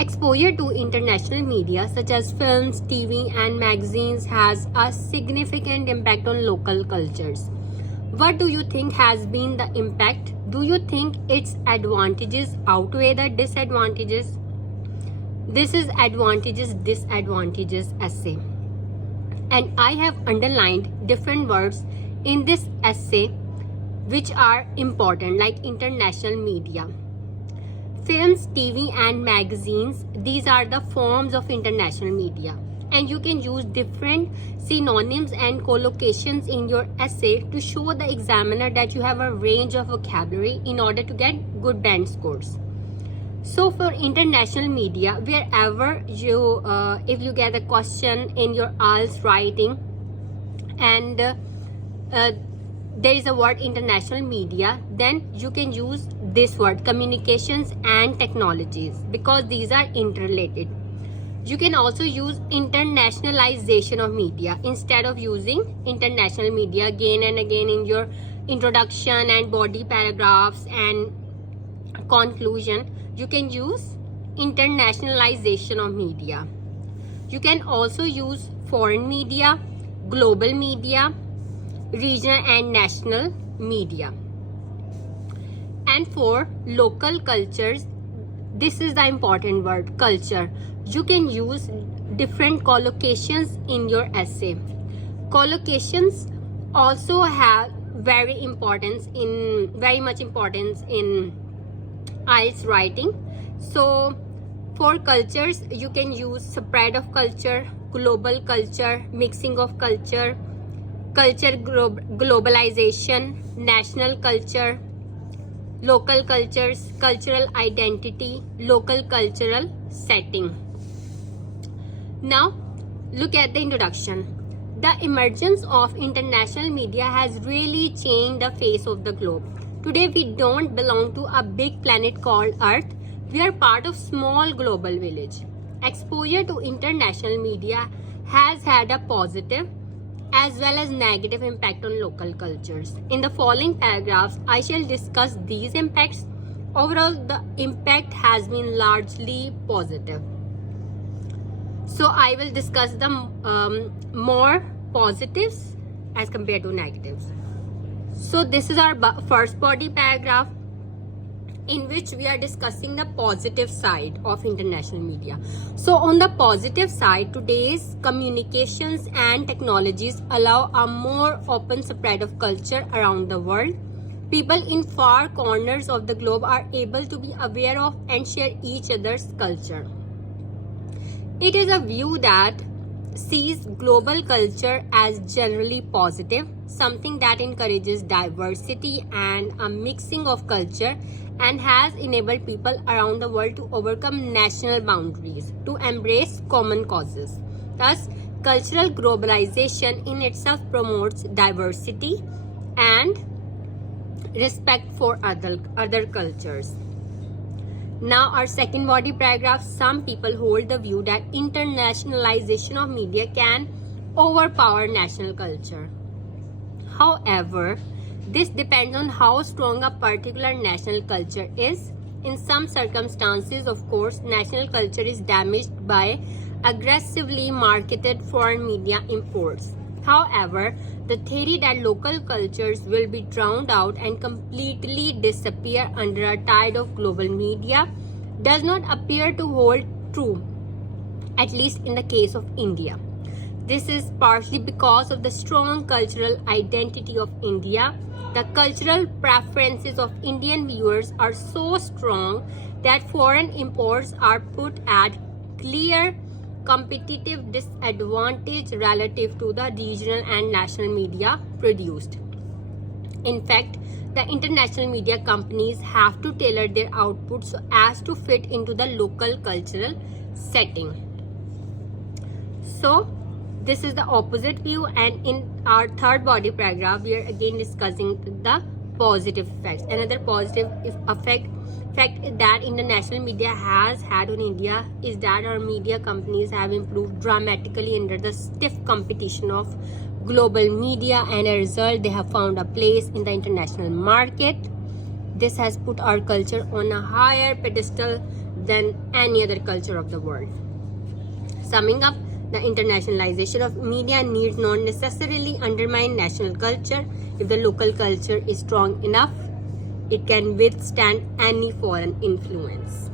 Exposure to international media such as films, TV, and magazines has a significant impact on local cultures. What do you think has been the impact? Do you think its advantages outweigh the disadvantages? This is advantages disadvantages essay. And I have underlined different words in this essay which are important, like international media. Films, TV, and magazines, these are the forms of international media. And you can use different synonyms and collocations in your essay to show the examiner that you have a range of vocabulary in order to get good band scores. So for international media, wherever you, if you get a question in your IELTS writing and there is a word international media, then you can use this word communications and technologies because these are interrelated. You can also use internationalization of media instead of using international media again and again in your introduction and body paragraphs and conclusion. You can use internationalization of media. You can also use foreign media, global media, regional and national media. And for local cultures, this is the important word, culture. You can use different collocations in your essay. Collocations also have very much importance in IELTS writing. So for cultures, you can use spread of culture, global culture, mixing of culture, globalization, national culture, local cultures, cultural identity, local cultural setting. Now look at the introduction. The emergence of international media has really changed the face of the globe. Today we don't belong to a big planet called Earth. We are part of small global village. Exposure to international media has had a positive as well as negative impact on local cultures. In the following paragraphs, I shall discuss these impacts. Overall, the impact has been largely positive. So I will discuss the more positives as compared to negatives. So this is our first body paragraph in which we are discussing the positive side of international media. So on the positive side, today's communications and technologies allow a more open spread of culture around the world. People in far corners of the globe are able to be aware of and share each other's culture. It is a view that sees global culture as generally positive, something that encourages diversity and a mixing of culture and has enabled people around the world to overcome national boundaries, to embrace common causes. Thus, cultural globalization in itself promotes diversity and respect for other cultures. Now our second body paragraph, some people hold the view that internationalization of media can overpower national culture. However, this depends on how strong a particular national culture is. In some circumstances, of course, national culture is damaged by aggressively marketed foreign media imports. However, the theory that local cultures will be drowned out and completely disappear under a tide of global media does not appear to hold true, at least in the case of India. This is partly because of the strong cultural identity of India. The cultural preferences of Indian viewers are so strong that foreign imports are put at clear competitive disadvantage relative to the regional and national media produced. In fact, the international media companies have to tailor their output so as to fit into the local cultural setting. So, this is the opposite view, and in our third body paragraph, we are again discussing the positive effects. Another positive effect that international media has had on India is that our media companies have improved dramatically under the stiff competition of global media, and as a result, they have found a place in the international market. This has put our culture on a higher pedestal than any other culture of the world. Summing up, the internationalization of media needs not necessarily undermine national culture. If the local culture is strong enough, it can withstand any foreign influence.